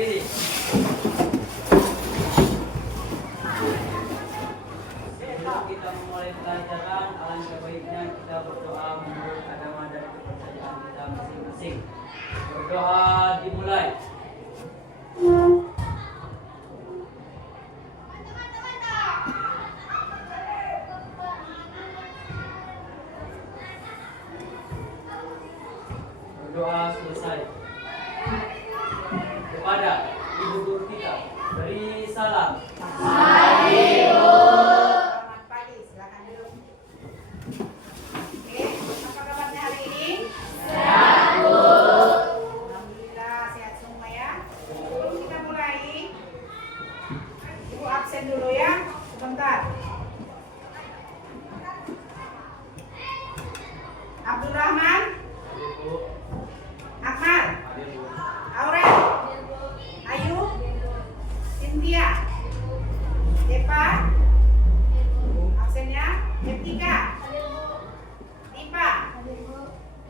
berdiri. Sebelum kita memulai pelajaran, alangkah baiknya kita berdoa menurut agama dan kepercayaan kita masing-masing. Berdoa dimulai. Berdoa selesai. Kepada ibu guru kita, beri salam. Selamat pagi, silakan duduk. Oke, apa kabarnya hari ini? Alhamdulillah sehat semua ya. Sebelum kita mulai, Ibu absen dulu ya, sebentar. Abdurrahman, Akmal, Aurel, Ayu, Cynthia, Depa, absennya, Etika, Dipa,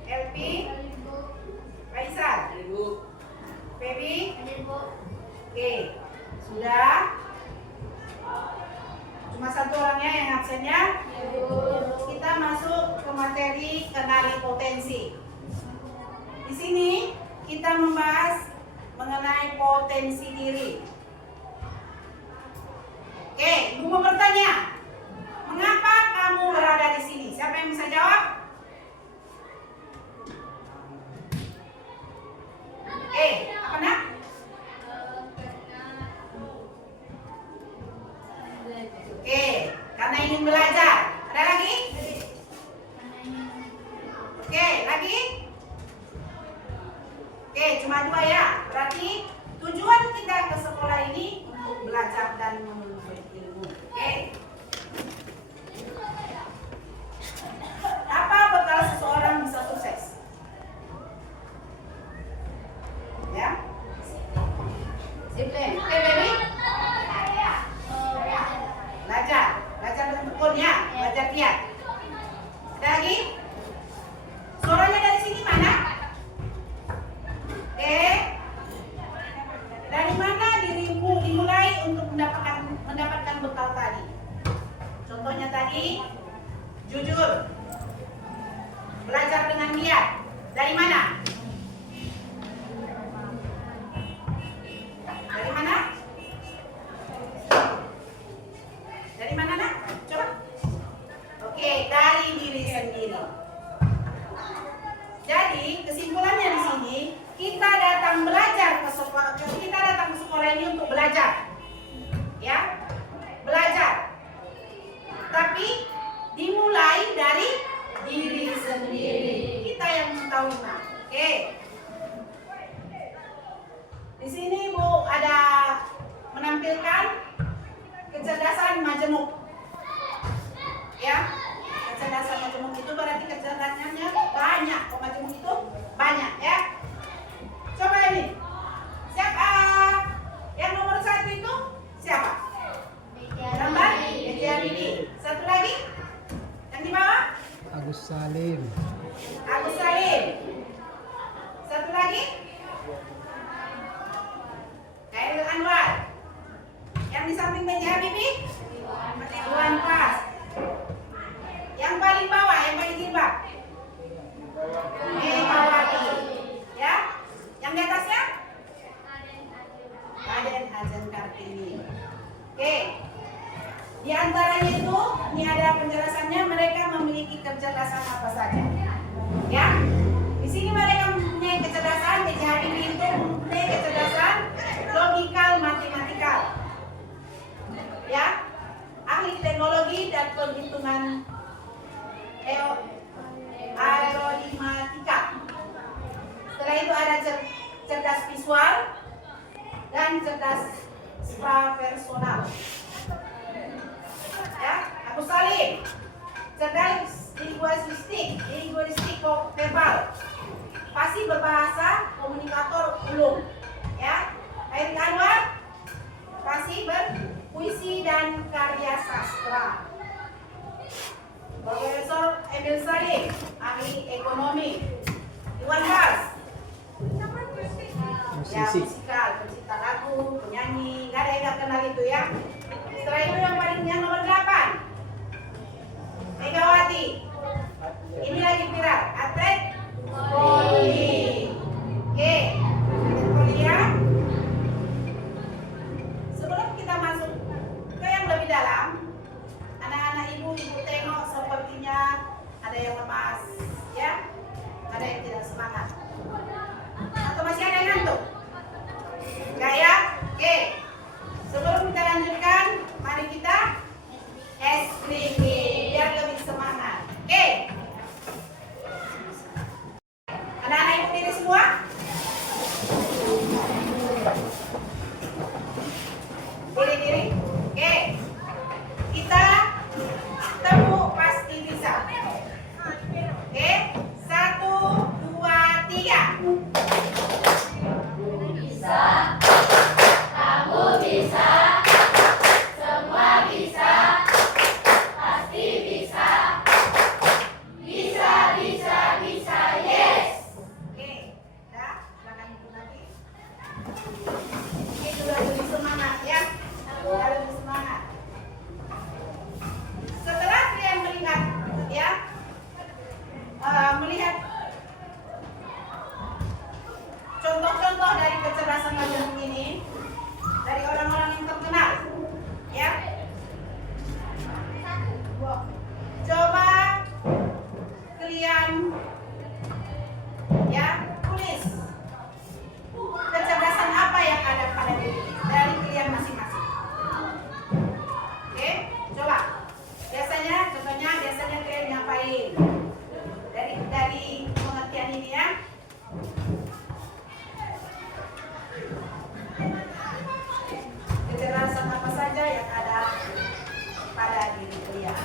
Elvi, Faisal, Feby. Oke, sudah. Cuma satu orangnya yang absennya. Kita masuk ke materi kenali potensi. Di sini kita membahas mengenai potensi diri. Oke, Ibu mau bertanya, mengapa kamu berada di sini? Siapa yang bisa jawab? Apa nak? Oke, karena ingin belajar. Ada lagi? Oke, lagi? Oke, cuma dua ya. Berarti tujuan kita ke sekolah ini untuk belajar dan menuntut ilmu. Oke. Apa bekal seseorang bisa sukses? Ya. Simple. Oke, baby. Belajar dengan tekunnya, belajar giat. Ada lagi? Suaranya dari sini mana? Dari mana dirimu dimulai untuk mendapatkan bekal tadi? Contohnya tadi, jujur, belajar dengan giat. Dari mana? Dari mana? Dari mana nak? Coba. Oke, dari diri sendiri. Jadi kesimpulannya di sini, kita datang belajar ke sekolah, kita datang ke sekolah ini untuk belajar, ya, belajar. Tapi dimulai dari diri sendiri. Kita yang mengetahui. Oke. Di sini Bu ada menampilkan kecerdasan majemuk. Ya, kecerdasan majemuk itu berarti kecerdasannya banyak. Kalau majemuk itu banyak ya. Coba ini. Siapa? Yang nomor 1 itu siapa? Gambar B.J. Habibie. Satu lagi? Yang di bawah? Agus Salim. Agus Salim. Satu lagi? Khairul Anwar. Yang di samping B.J. Habibie? Iwan Fals. Yang paling bawah, yang paling jilbab? Megawati. Ya? Yang di atasnya? Raden Ajeng Kartini. Oke. Di antaranya itu, ini ada penjelasannya, mereka memiliki kecerdasan apa saja. Ya? Di sini mereka mempunyai kecerdasan, B.J. Habibie itu mempunyai kecerdasan logikal matematikal. Ya? Ahli teknologi dan perhitungan aerodinamika. Setelah itu ada cerdas visual dan cerdas prapersonal. Ya, Agus Salim, cerdas linguistik verbal, fasih berbahasa, komunikator ulung. Ya, Khairul Anwar, fasih berpuisi dan karya sastra. Profesor Emil Salim, ahli ekonomi. Iwan Fals, ya, musikal, pencipta lagu, penyanyi, nggak ada yang nggak kenal itu ya. Setelah itu yang paling yang nomor 8, Megawati. Ini lagi viral, atlet voli. Oke, atlet voli ya. Sebelum kita masuk ke yang lebih dalam, anak-anak ibu tengok sepertinya ada yang lemas, ya, ada yang tidak semangat. Atau masih ada yang ngantuk? Enggak ya? Oke. Sebelum kita lanjutkan, mari kita SPG biar lebih semangat. Oke. Anak-anak ibu diri semua? Diri. Oke. Kita temu pasti bisa. Oke. 1, 2, 3. Bisa, kamu bisa, semua bisa, pasti bisa. Bisa, yes. Oke, dah, silakan ibu nanti. Ini sudah lebih semangat ya, sudah lebih semangat. Setelah kalian melihat, ya, melihat contoh-contoh dari kecerdasan kalian ini dari orang-orang yang terkenal, ya. Coba kalian ya tulis kecerdasan apa yang ada pada diri dari kalian masing-masing. Oke, coba. Contohnya kalian ngapain dari pengertian ini ya. Kecerdasan apa saja yang ada pada diri kalian.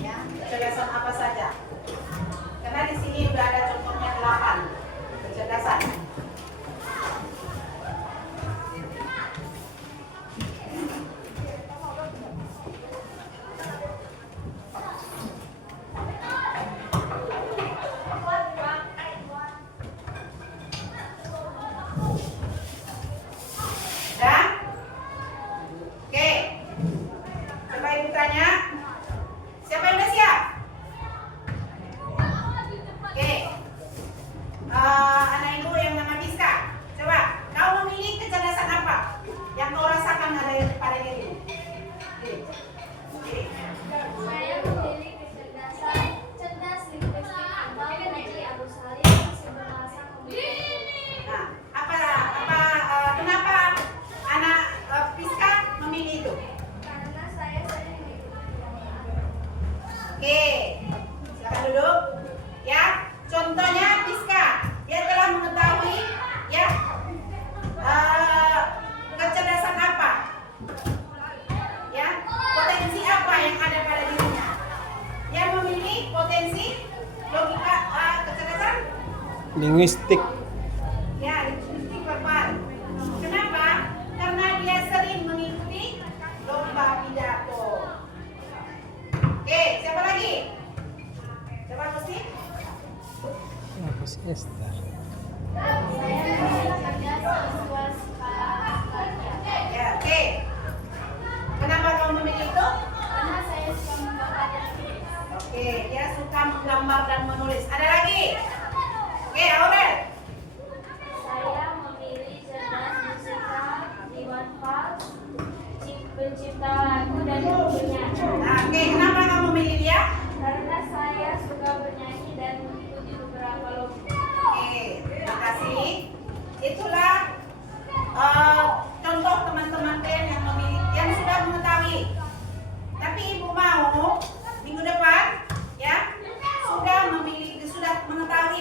Ya, kecerdasan apa saja? Karena di sini udah ada contohnya 8 kecerdasan. Dah? Oke. Coba ibu tanya. Siapa yang udah siap? Oke. Anak ibu yang nama Biska. Coba, kau memilih kecerdasan apa yang kau rasakan ada pada dirimu? Diri. Saya memilih kecerdasan cerdas linguistik atau mengenai arus salin masih bermasa komunikasi. Nah, kenapa anak Biska memilih itu? Karena saya sering mengikuti pengalaman. Oke, silakan duduk. Ya, contohnya Biska, dia telah mengetahui ya kecerdasan apa, ya potensi apa yang ada pada dirinya. Dia memilih potensi logika kecerdasan, Linguistik. ya linguistik verbal. Kenapa? Karena dia sering mengikuti lomba pidato. Oke, siapa lagi? Coba Gusti. Apa sih Esther? Saya memilih cerdas visual skala kerja. Ya, oke. Kenapa kamu memilih itu? Karena saya suka membaca dan menulis. Oke, dia suka menggambar dan menulis. Ada lagi? Oke, Aurel. Saya memilih cerdas musikal, Iwan Fals, pencipta lagu dan bernyanyi. Nah, oke, kenapa kamu memilih dia? Karena saya suka bernyanyi dan mengikuti beberapa lomba. Oke, terima kasih. Itulah contoh teman-teman kalian yang sudah mengetahui. Tapi ibu mau minggu depan ya sudah mengetahui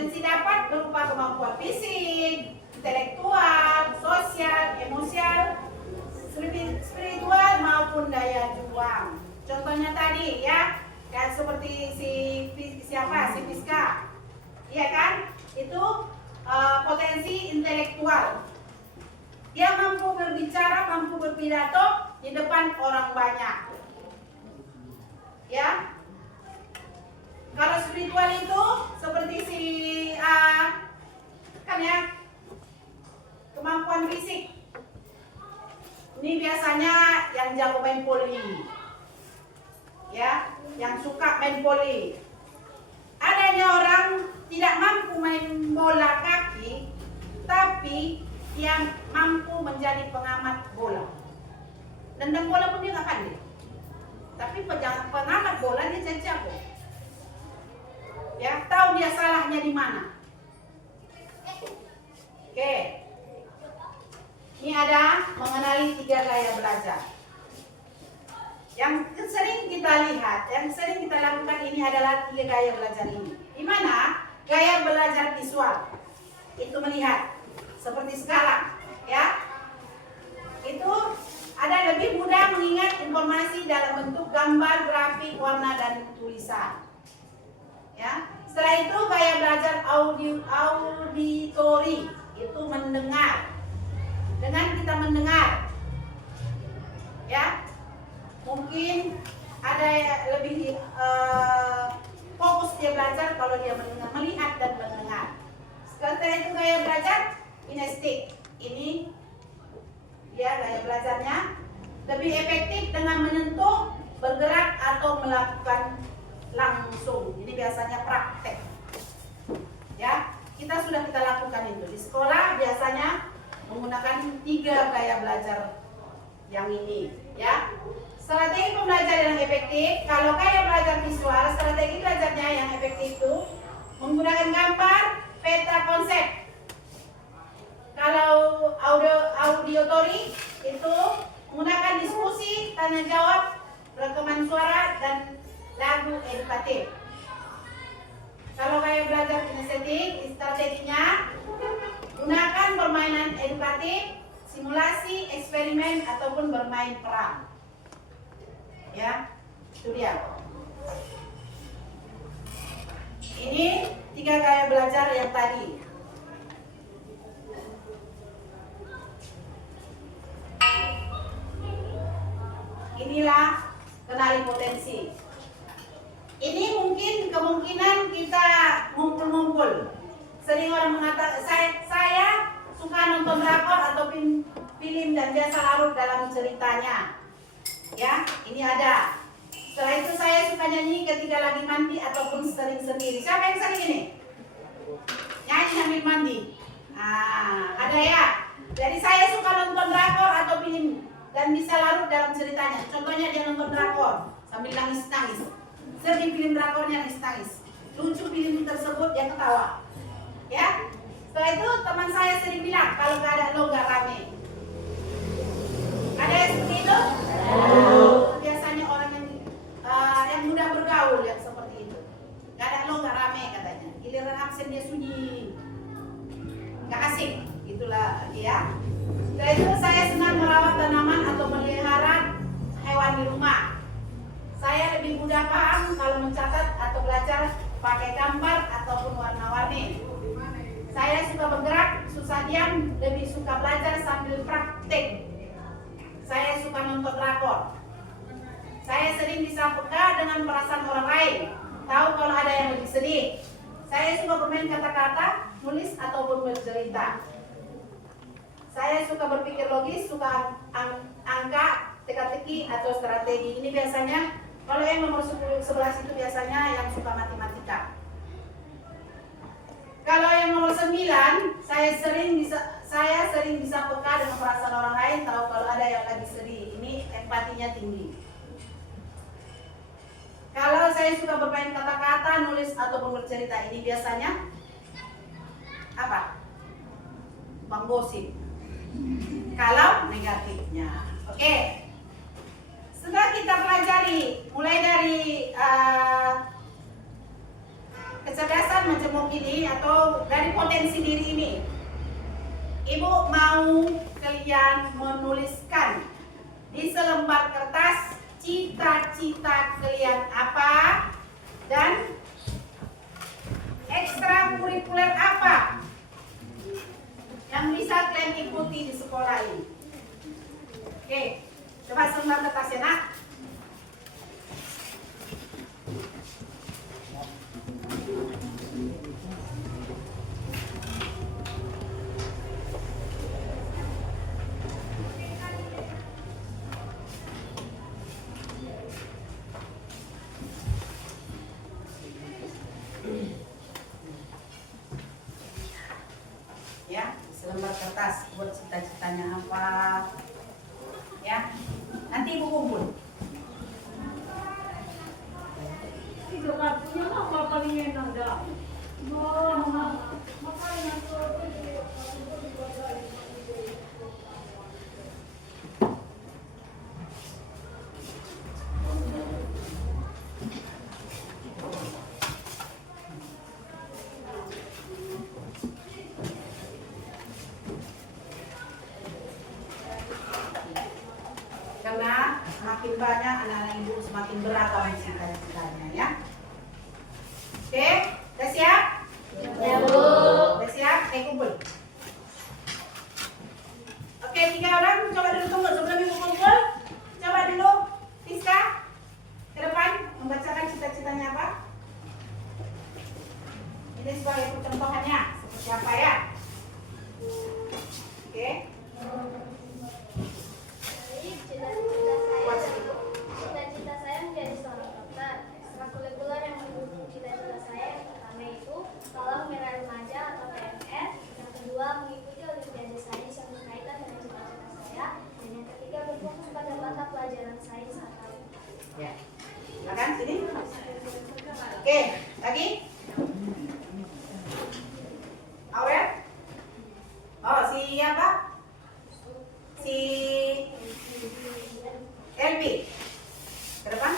Potensi dapat berupa kemampuan fisik, intelektual, sosial, emosial, spiritual maupun daya juang. Contohnya tadi ya, kayak seperti si Piska, iya kan? Itu potensi intelektual. Dia mampu berbicara, mampu berpidato di depan orang banyak. Ya. Kalau spiritual itu seperti si kan ya, kemampuan fisik. Ini biasanya yang jago main voli. Ya, yang suka main voli. Adanya orang tidak mampu main bola kaki, tapi yang mampu menjadi pengamat bola. Nendang bola pun dia nggak pandai, tapi pengamat bola dia jago. Ya, tahu dia salahnya di mana. Oke. Ini ada mengenali 3 gaya belajar. Yang sering kita lihat, yang sering kita lakukan ini adalah 3 gaya belajar ini. Di mana gaya belajar visual itu melihat seperti sekarang, ya. Itu ada lebih mudah mengingat informasi dalam bentuk gambar, grafik, warna dan tulisan. Ya. Setelah itu gaya belajar auditori itu mendengar. Dengan kita mendengar, ya, mungkin ada lebih fokus dia belajar kalau dia mendengar, melihat dan mendengar. Setelah itu gaya belajar kinestik. Ini dia gaya belajarnya lebih efektif dengan menyentuh, bergerak atau melakukan langsung. Ini biasanya praktek. Ya, kita lakukan itu di sekolah biasanya menggunakan 3 gaya belajar yang ini, ya. Strategi pembelajaran yang efektif, kalau gaya belajar visual, strategi belajarnya yang efektif itu menggunakan gambar, peta konsep. Kalau auditory itu menggunakan diskusi, tanya jawab, rekaman suara dan lagu edukatif. Kalau gaya belajar kinestetik, strateginya gunakan permainan edukatif, simulasi, eksperimen, ataupun bermain peran. Ya, itu dia. Ini 3 gaya belajar yang tadi. Inilah kenali potensi. Ini mungkin kemungkinan kita ngumpul-ngumpul. Sering orang mengatakan saya suka nonton drakor atau film dan biasa larut dalam ceritanya. Ya, ini ada. Setelah itu saya suka nyanyi ketika lagi mandi ataupun sering sendiri. Siapa yang sering ini? Nyanyi sambil mandi. Ada ya. Jadi saya suka nonton drakor atau film dan bisa larut dalam ceritanya. Contohnya dia nonton drakor sambil nangis-nangis. Sering film drakornya nangis-nangis. Lucu film tersebut dia ketawa. Ya. Setelah itu teman saya sering bilang kalau nggak ada lo nggak rame. Ada yang seperti itu? Biasanya orang yang mudah bergaul yang seperti itu. Nggak ada lo nggak rame katanya. Giliran absen dia sunyi, nggak asik. Itulah ya. Setelah itu saya senang merawat tanaman atau melihara hewan di rumah. Saya lebih mudah paham kalau mencatat atau belajar pakai gambar ataupun warna-warni. Saya suka bergerak, susah diam, lebih suka belajar sambil praktek. Saya suka nonton drakor. Saya sering bisa peka dengan perasaan orang lain, tahu kalau ada yang lebih sedih. Saya suka bermain kata-kata, nulis ataupun bercerita. Saya suka berpikir logis, suka angka, teka-teki atau strategi. Ini biasanya kalau yang nomor 11 itu biasanya yang suka matematika. Kalau yang nomor 9, saya sering bisa peka dengan perasaan orang lain, tahu kalau ada yang lagi sedih. Ini empatinya tinggi. Kalau saya suka bermain kata-kata, nulis ataupun bercerita, ini biasanya apa? Menggosip. Kalau negatifnya, oke. Setelah kita pelajari, mulai dari kecerdasan mencerminkan kelompok ini atau dari potensi diri ini, Ibu mau kalian menuliskan di selembar kertas cita-cita kalian apa dan ekstrakurikuler apa yang bisa kalian ikuti di sekolah ini. Oke, coba selembar kertas ya nak. Ya, selembar kertas buat cita-citanya apa, ya. Nanti ibu kumpul. Itu kartunya lah bapak ingin ada. Makanya karena semakin banyak anak-anak ibu semakin beragam cita-citanya ya. Oke, udah siap? Ya, Bu. Udah siap? Kumpul. Oke, 3 orang coba dulu tunggu sebelum ibu kumpul. Coba dulu Tiska ke depan membacakan cita-citanya apa. Ini sebagai percontohannya seperti apa ya. Oke. Cita-cita saya menjadi seorang dokter. Ekstrakurikuler yang mendukung cita-cita saya yang pertama itu Palang Merah Remaja atau PMR, yang kedua mengikuti Olimpiade Sains yang berkaitan dengan cita-cita saya, dan yang ketiga berfokus pada mata pelajaran sains atau Ya. Silakan sini. Oke, lagi. Aurel? Oh, siapa? Si LP. Ke depan.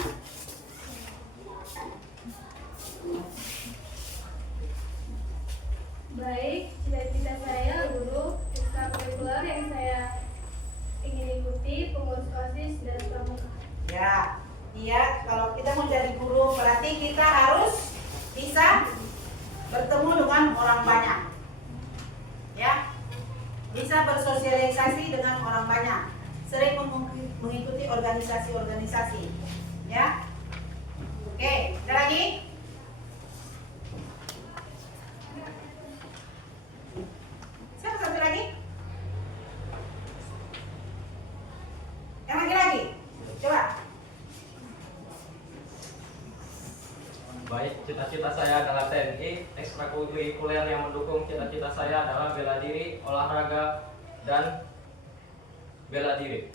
Baik, cita-cita saya guru ekstrakurikuler yang saya ingin ikuti pengurus OSIS dan pramuka. Ya. Iya, kalau kita mau jadi guru berarti kita harus bisa bertemu dengan orang banyak. Ya. Bisa bersosialisasi dengan orang banyak. Sering mengikuti organisasi-organisasi. Ya. Oke, ada lagi? Siapa satu lagi? Yang lagi? Coba. Baik, cita-cita saya adalah TNI. Ekstrakurikuler yang mendukung cita-cita saya adalah bela diri, olahraga, dan bela diri.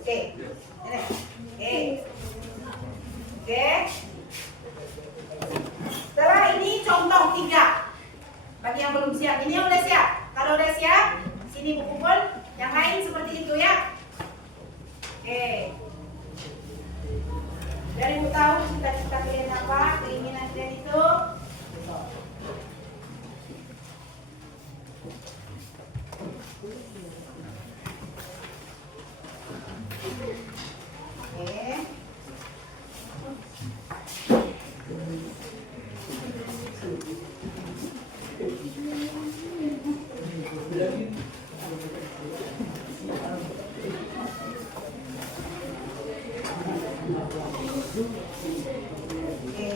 Oke. Ini. Oke. Oke. Setelah ini contoh 3. Bagi yang belum siap, ini yang udah siap. Kalau udah siap, sini buku kumpul. Yang lain seperti itu ya. Oke. Dari ibu tahu cita-cita kalian apa, keinginan kalian itu. Oke. Oke,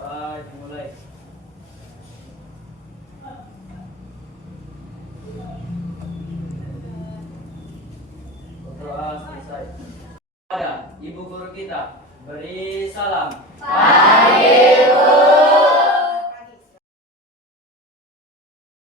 Berdoa dimulai. Berdoa selesai. Pada Ibu Guru kita, beri salam.